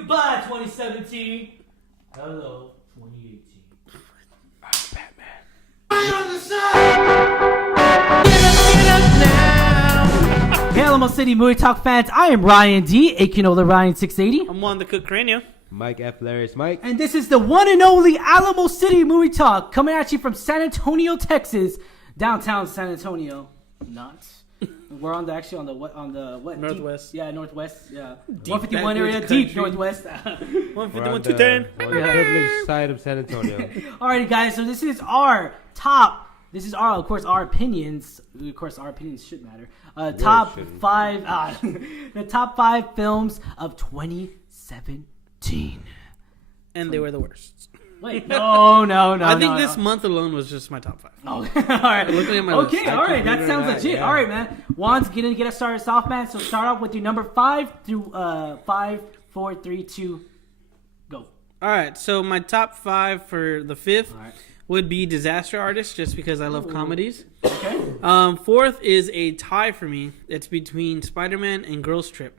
Goodbye, 2017. Hello, 2018. Hey, Alamo City Movie Talk fans, I am Ryan D, aka Ryan680. I'm Juan the Cook Cranium. Mike F. Hilarious Mike. And this is the one and only Alamo City Movie Talk, coming at you from San Antonio, Texas, downtown San Antonio. Not. We're on the what? Northwest. Deep, yeah, northwest. Yeah, Deep 151 area, country. deep northwest. 151, 210. On the privileged side of San Antonio. Alrighty, guys. So this is our top. This is our, of course, our opinions. Of course, our opinions should matter. Top shouldn't. 5. The top 5 films of 2017. And they were the worst. Wait, no. I think this month alone was just my top 5. Oh, all right. Looking at my list. Okay, all right. That believe it sounds or not, legit. yeah. All right, man. Juan's going to get us started off, man. So start off with your number 5 through 5, 4, 3, 2, go. All right, so my top 5 for the 5th All right. would be Disaster Artist, just because I love comedies. Okay. 4th is a tie for me. It's between Spiderman and Girls Trip.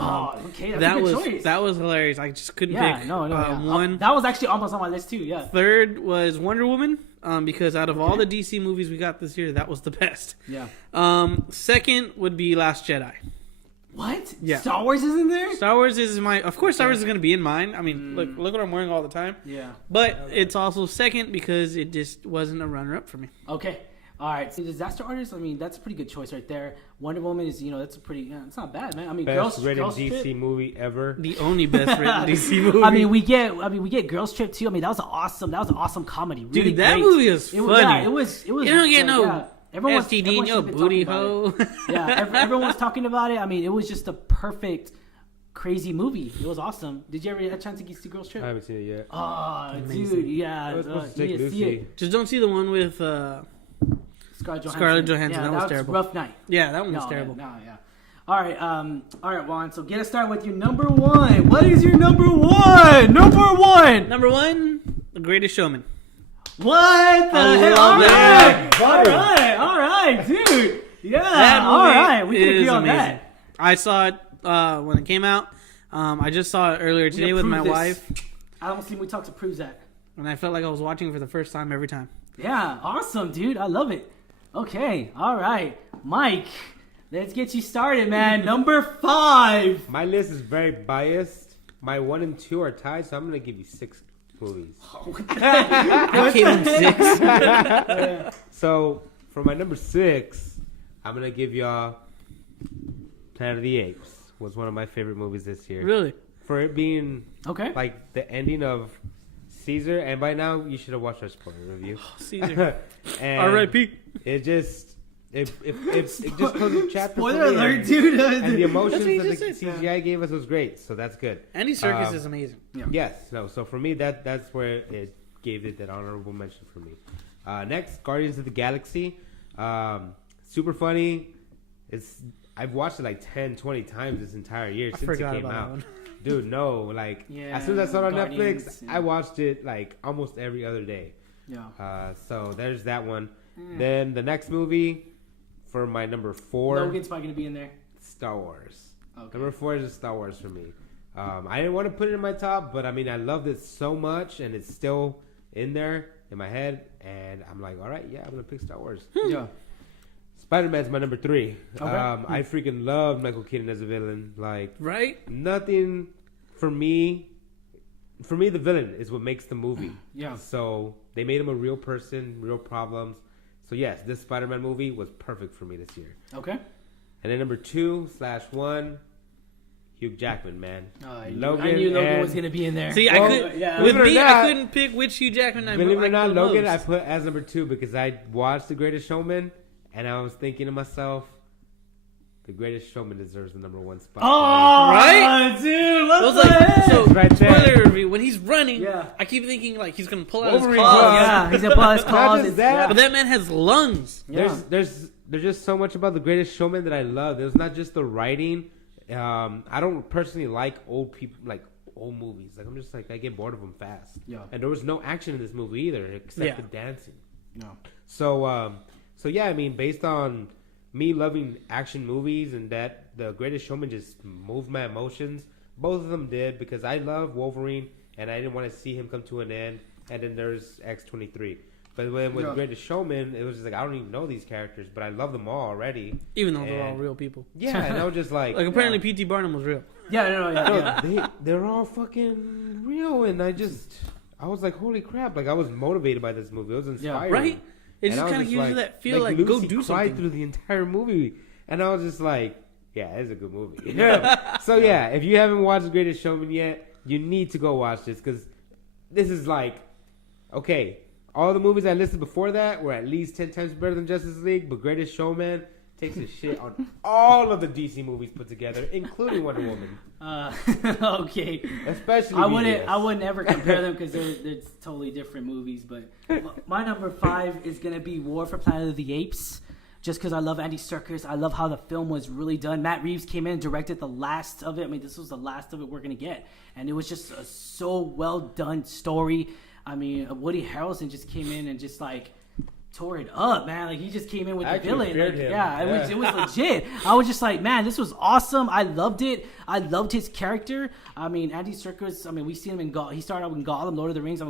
Oh, okay. That's a good choice. That was hilarious. I just couldn't pick yeah. one. That was actually almost on my list, too, yeah. 3rd was Wonder Woman, because out of all the DC movies we got this year, that was the best. Yeah. 2nd would be Last Jedi. What? Yeah. Star Wars is in there? Star Wars is Of course, Star Wars is going to be in mine. I mean, look what I'm wearing all the time. Yeah. But it's also 2nd because it just wasn't a runner-up for me. Okay. All right. So Disaster Artist, I mean, that's a pretty good choice right there. Wonder Woman is, that's a pretty, it's not bad, man. I mean, Best rated Girls DC Trip. movie ever. The only best written DC movie. I mean, we get Girls Trip too. I mean, that was an awesome comedy. Really Dude, that great. movie was funny. Yeah, it was. You don't get no everyone STD in your booty hole. Everyone was talking about it. I mean, it was just a perfect, crazy movie. It was awesome. Did you ever have a chance to see Girls Trip? I haven't seen it yet. Oh, Amazing. dude, yeah. I was supposed to you take need to see Lucy. it. Just don't see the one with Scarlett Johansson. Yeah, that was terrible. Rough night. Yeah, that one was No, terrible. Yeah. All right, Juan. So get us started with your number 1. What is your number 1? Number 1. Number 1, The Greatest Showman. What the I hell? love that. All right, dude. Yeah. That movie All right, we can is agree on amazing. that. I saw it when it came out. I just saw it earlier today with my wife, I don't see we talk to prove that. and I felt like I was watching it for the first time every time. Yeah, awesome, dude. I love it. Okay, all right, Mike. Let's get you started, man. Number 5. My list is very biased. My 1 and 2 are tied, so I'm going to give you 6 movies. I came in 6. So, for my number 6, I'm going to give y'all Planet of the Apes. Was one of my favorite movies this year. Really? For it being Okay. like the ending of Caesar, and by now you should have watched our spoiler review. Caesar. And R.I.P. It just it just closed the chapter. Spoiler for me, alert, and, dude. And the emotions That's what that he the just said. CGI gave us was great, so that's good. Andy Serkis is amazing. Yes, no. So for me, that's where it gave it that honorable mention for me. Next, Guardians of the Galaxy. Super funny. I've watched it like 10, 20 times this entire year since it forgot came about that out. one. Dude, no, like as soon as I saw it on Guardians, Netflix, yeah. I watched it like almost every other day. Yeah. So there's that one. Then the next movie for my number 4, Logan's probably gonna be in there. Star Wars. Okay. Number 4 is Star Wars for me. I didn't want to put it in my top, but I mean I loved it so much, and it's still in there in my head, and I'm like, all right, yeah, I'm gonna pick Star Wars. Yeah. Spider-Man's my number 3. Okay. I freaking love Michael Keaton as a villain. Like Right? nothing for me. For me, the villain is what makes the movie. Yeah. So they made him a real person, real problems. So yes, this Spider-Man movie was perfect for me this year. Okay. And then number 2/1, Hugh Jackman, man. I knew Logan was gonna be in there. See, Well, I could yeah. with Believe it or me, I not- couldn't pick which Hugh Jackman I Believe it or liked not, the Logan most. I put as number 2 because I watched The Greatest Showman, and I was thinking to myself, The Greatest Showman deserves the number 1 spot. Oh, Right? dude, I what was the like, heck? so Right there. spoiler review when he's running. Yeah. I keep thinking like he's gonna pull out Wolverine his claws. claws. Yeah, he's gonna pull out his Not claws. just It's- that, yeah. But that man has lungs. Yeah. There's just so much about The Greatest Showman that I love. There's not just the writing. I don't personally like old people, like old movies. Like I'm just like I get bored of them fast. Yeah. And there was no action in this movie either, except Yeah. the dancing. No. So yeah, I mean, based on me loving action movies and that The Greatest Showman just moved my emotions. both of them did because I love Wolverine and I didn't want to see him come to an end. And then there's X-23. But when with Greatest Showman, it was just like, I don't even know these characters, but I love them all already. Even though they're all real people. Yeah, and I was just like... Like, apparently P.T. Barnum was real. They're all fucking real, and I was like, holy crap. Like, I was motivated by this movie. It was inspiring. Right? It just kind of gives you that feel like go do something. Through the entire movie. And I was just like, yeah, it's a good movie. So, yeah, if you haven't watched Greatest Showman yet, you need to go watch this, because this is like, okay... All the movies I listed before that were at least 10 times better than Justice League, but Greatest Showman takes a shit on all of the DC movies put together, including Wonder Woman. Okay. Especially I wouldn't ever compare them because they're totally different movies. But my number 5 is gonna be War for Planet of the Apes. Just because I love Andy Serkis, I love how the film was really done. Matt Reeves came in and directed the last of it. I mean, this was the last of it we're gonna get, and it was just a so well done story. I mean, Woody Harrelson just came in and just like tore it up, man. Like he just came in with the villain. Like, it was legit. I was just like, man, this was awesome. I loved it. I loved his character. I mean, Andy Serkis. I mean, we see him in he started out in Gollum, Lord of the Rings. I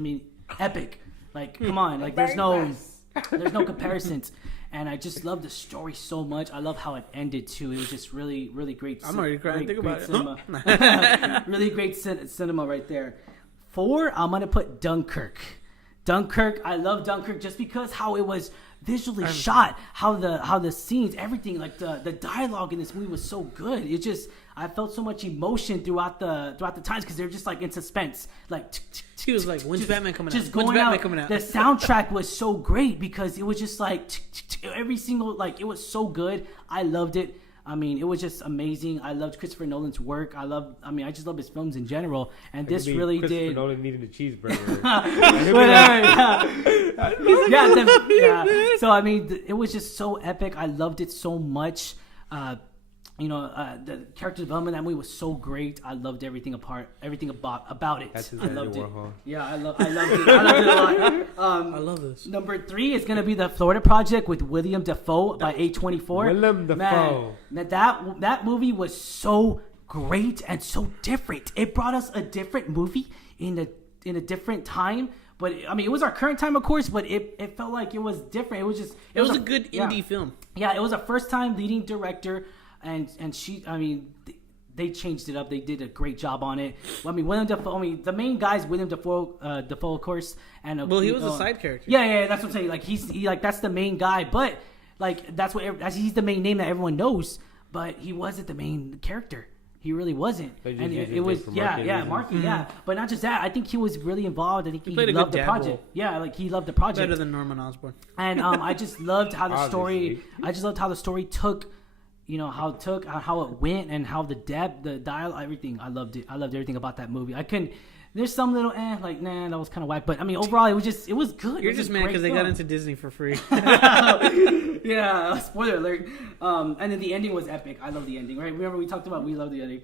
mean, epic. Like, come on. Like, there's no comparisons. And I just love the story so much. I love how it ended too. It was just really, really great. I'm already crying. Think about it. Really great cinema right there. 4, I'm gonna put Dunkirk. I love Dunkirk just because how it was visually shot, how the scenes, everything, like the dialogue in this movie was so good. It just I felt so much emotion throughout the times because they're just like in suspense. Like he was like, when's Batman coming out? Just going out. The soundtrack was so great because it was just like every single it was so good. I loved it. I mean, it was just amazing. I loved Christopher Nolan's work. I just love his films in general. And this really did. Christopher Nolan needed a cheeseburger. So I mean, it was just so epic. I loved it so much. The character development in that movie was so great. I loved everything about it. That's his I loved it. Warhol. Yeah, I loved it. I loved it a lot. I love this. Number 3 is gonna be the Florida Project with William Dafoe by A24. Willem Dafoe. Man, that movie was so great and so different. It brought us a different movie in a different time. But I mean, it was our current time, of course. But it felt like it was different. It was a good indie film. Yeah, it was a first time leading director. And she, I mean, they changed it up. They did a great job on it. I mean, William Dafoe. I mean, the main guy is William Dafoe, of course. And he was a side character. Yeah, that's what I'm saying. Like he that's the main guy. But like he's the main name that everyone knows. But he wasn't the main character. He really wasn't. And it was marketing. Yeah. But not just that. I think he was really involved. I think he loved the project. Role. Yeah, like he loved the project better than Norman Osborn. And I just loved how the story. I just loved how the story took. How it went and how the depth, the dialogue, everything. I loved it. I loved everything about that movie. There's some little that was kind of whack. But I mean, overall, it was good. You're just mad because they got into Disney for free. Yeah, spoiler alert. And then the ending was epic. I love the ending, right? Remember we talked about we love the ending.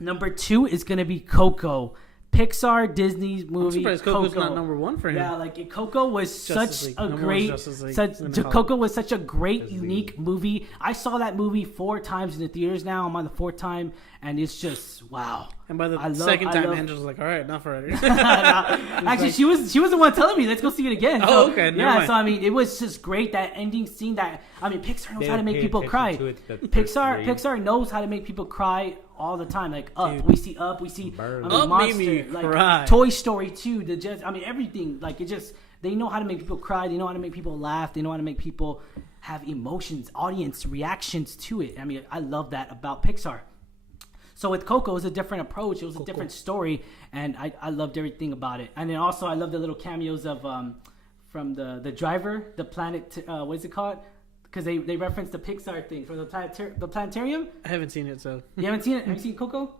Number 2 is gonna be Coco. Pixar, Disney's movie. I'm surprised Coco's not number 1 for him. Yeah, Coco was such a great, unique movie. I saw that movie 4 times in the theaters now. I'm on the 4th time, and it's just wow. And by the second time, Angela's like, all right, enough already. Actually, she was the one telling me, let's go see it again. Oh, okay. Never mind. So I mean, it was just great, that ending scene. Pixar knows how to make people cry. Pixar knows how to make people cry all the time. Like Up, we see Monster, cry. Toy Story 2. Everything. They know how to make people cry. They know how to make people laugh. They know how to make people have emotions, audience reactions to it. I mean, I love that about Pixar. So with Coco, it was a different approach. It was a different story, and I loved everything about it. And then also, I love the little cameos of from the driver, the planet. What is it called? Because they referenced the Pixar thing for the planetarium. I haven't seen it, so you haven't seen it. Have you seen Coco?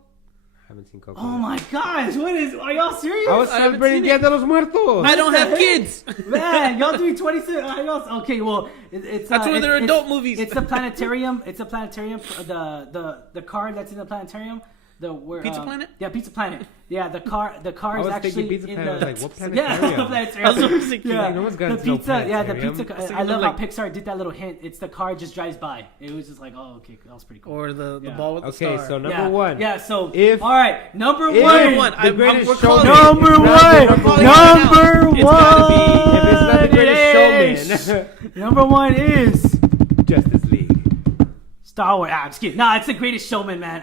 I haven't seen Coco. Oh my gosh! Are y'all serious? I was celebrating Dia de los Muertos. I don't have kids. Man, y'all doing 26? Okay, well, it's that's where they're adult movies. It's a planetarium. It's a planetarium. The card that's in the planetarium. Pizza Planet? Yeah, Pizza Planet. Yeah, the car is actually Pizza in Planet. the. I was like, what planetarium? Planetarium. I was always thinking, Yeah, no one's got the to know pizza. Yeah, the planetarium. pizza. I love how Pixar did that little hint. It's the car just drives by. It was just like, oh, okay, that was pretty cool. Or the ball with the star. Okay, so number one. Yeah, so all If- right, number if one. The Greatest we're Showman. calling Number it. one. Number It's gotta be- one. If it's not The Greatest Yes. Showman. Number one is Justice League. Star Wars. I'm just kidding. Nah, it's the Greatest Showman, man.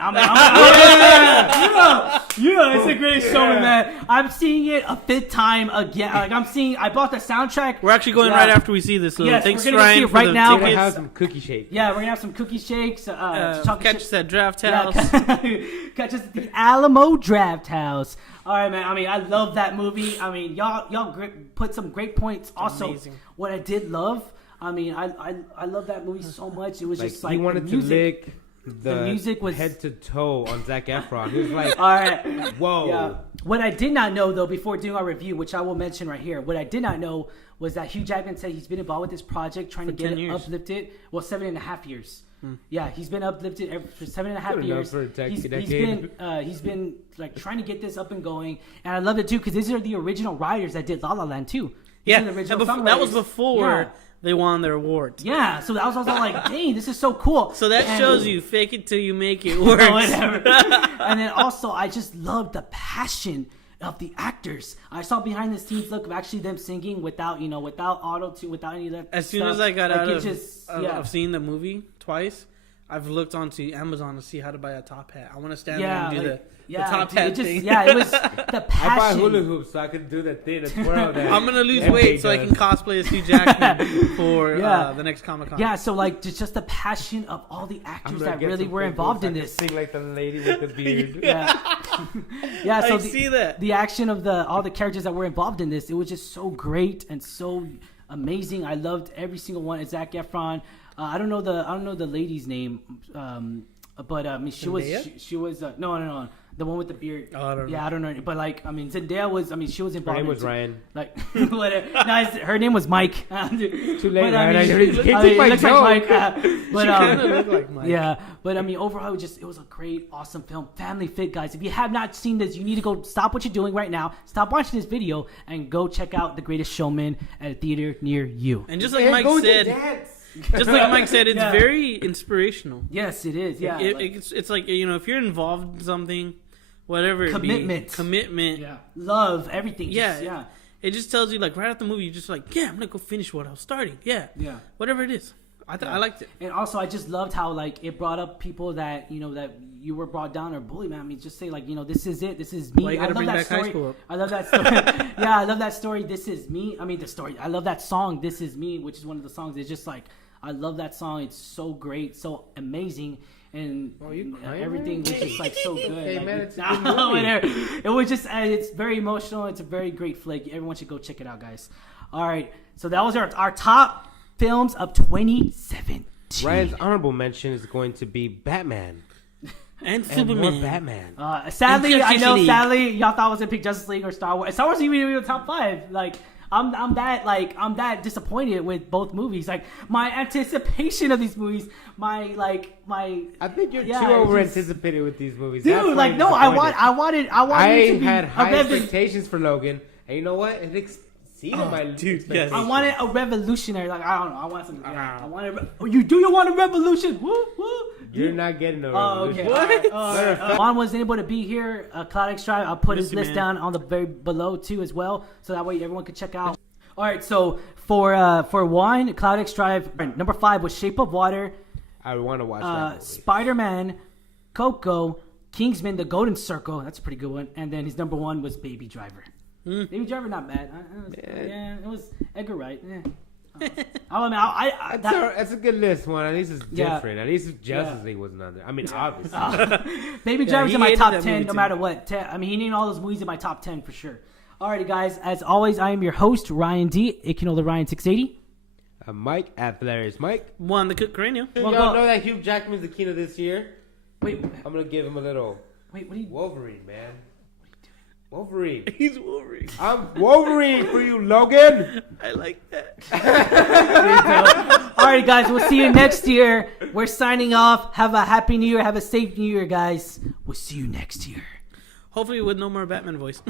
It's the Greatest Showman, man. I'm seeing it a fifth time again. Like I bought the soundtrack. We're actually going right after we see this. So Yes, thanks, we're gonna go see Ryan, it for right the now. We're gonna tickets. have some cookie shake. Yeah, we're gonna have some cookie shakes. Chocolate Catch chips. us at Draft Yeah, House. catch us at the Alamo Draft House. All right, man. I mean, I love that movie. I mean, y'all put some great points. Also, amazing. what I did love. I mean, I love that movie so much. It was just like he wanted the to music. lick the music was- head to toe on Zac Efron. He was like, All right. whoa. Yeah. What I did not know, though, before doing our review, which I will mention right here, what I did not know was that Hugh Jackman said he's been involved with this project, trying For to get 10 it years. uplifted. Well, 7.5 years. Yeah, he's been uplifted for 7.5 Good years. enough for a He's decade. been like trying to get this up and going, and I love it too because these are the original writers that did La La Land too. These Yeah, are the original that was songwriters. before they won their awards. Yeah, so that was also like, dang, this is so cool. So that And- shows you fake it till you make it work. whatever. And then also, I just love the passion of the actors. I saw behind the scenes look of actually them singing without auto tune, without any of that. As soon stuff. as I got Like, out it of, just, of seeing the movie twice, I've looked onto Amazon to see how to buy a top hat. I want to stand there and do the top dude, hat it just, thing. Yeah, it was the I buy passion. hula hoops so I could do that thing, the twirl that I'm gonna lose MJ weight so I does. can cosplay as Hugh Jackman for Yeah. the next Comic Con. Yeah, so like just the passion of all the I'm actors gonna that get really some were fake involved boots. in I can this. Sing like the lady with the beard. Yeah, so I see that. the action of all the characters that were involved in this, it was just so great and so amazing. I loved every single one. Zac Efron. I don't know the lady's name, but I mean she was no, the one with the beard. Oh, I don't know. Yeah, I don't know. But like, I mean, Zendaya was. I mean, she was Her involved. name in was it too. Ryan. Like, whatever. No, her name was Mike. Too late, Ryan. I You mean, can't take my it looks joke. like Mike. But She kind of looked like Mike. yeah, but I mean, overall, it was a great, awesome film. Family fit, guys. If you have not seen this, you need to go stop what you're doing right now. Stop watching this video and go check out The Greatest Showman at a theater near you. And just like Mike said, it's Yeah. very inspirational. Yes, it is. Yeah, It's like, if you're involved in something, whatever it Commitment. be, commitment. yeah, love everything. Yeah, yeah. It just tells you, like, right after the movie, you're just like, yeah, I'm gonna go finish what I was starting. Yeah, Yeah. whatever it is. I liked it. And also, I just loved how like it brought up people that that you were brought down or bullied. Man, I mean, just say like this is it. This is me. Why you gotta bring back high school up? I love that story. Yeah, I love that story. This is me. I mean, the story. I love that song. This is me, which is one of the songs. It's just like I love that song. It's so great, so amazing. And everything was just like so good. Okay, like, man, it's a good movie. whatever. It was just it's very emotional. It's a very great flick. Everyone should go check it out, guys. All right, so that was our top films of 2017. Ryan's honorable mention is going to be Batman And and Superman. more Batman. Sadly, And I Justice know. League. Sadly, y'all thought I was gonna pick Justice League or Star Wars. Star Wars even in the top 5. Like, I'm that disappointed with both movies. Like, my anticipation of these movies, my. I think you're Yeah, too it's over just- anticipated with these movies. That's Dude, why like, I'm no, disappointed. I wanted it to be had a high revolution. expectations for Logan, and you know what? It exceeded my expectations. yes. I wanted a revolutionary. Like, I don't know. I want something. Yeah, I wanted. Do you want a revolution? Woo woo. You're not getting a Oh, revolution. okay. All right. Juan wasn't able to be here. Kloudxstrife. I'll put his Miss you, list man. down on the very below too as well, so that way everyone can check out. All right, so for Juan, Kloudxstrife, number 5 was Shape of Water, I want to watch that movie. Spiderman, Coco, Kingsman, The Golden Circle. That's a pretty good one. And then his number 1 was Baby Driver. Baby Driver, not bad. It was Edgar Wright. Yeah. That's a good list, one. At least it's Yeah. different. At least Justice Yeah. League wasn't on there. I mean, obviously. Baby Yeah, Driver's he in my hated top that 10 movie no too. matter what. I mean, he named all those movies in my top 10 for sure. Alrighty, guys. As always, I am your host, Ryan D. Ikinola Ryan 680. Mike at Hilarious Mike. One, the Cook Cranium. Did Well, y'all go- know that Hugh Jackman's the keynote this year? Wait, I'm going to give him a little what are you... Wolverine, man. Wolverine. He's Wolverine. I'm Wolverine for you, Logan. I like that. right, guys. We'll see you next year. We're signing off. Have a happy New Year. Have a safe New Year, guys. We'll see you next year. Hopefully with no more Batman voice.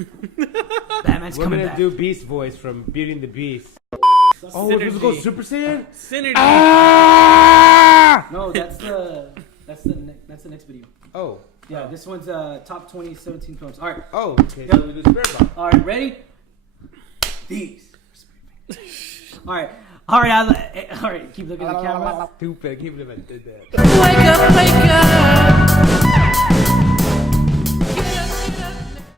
Batman's coming back. We're gonna do Beast voice from Beauty and the Beast. Oh, we're supposed to go Super Saiyan? Synergy. Ah! No, that's the next video. Oh. Yeah, this one's top 2017 films. All right. Oh, okay. So we do Spirit Bomb. All right, ready? These. All right. All right, keep looking at the camera. Stupid. I can't believe I did that. Wake up, wake up.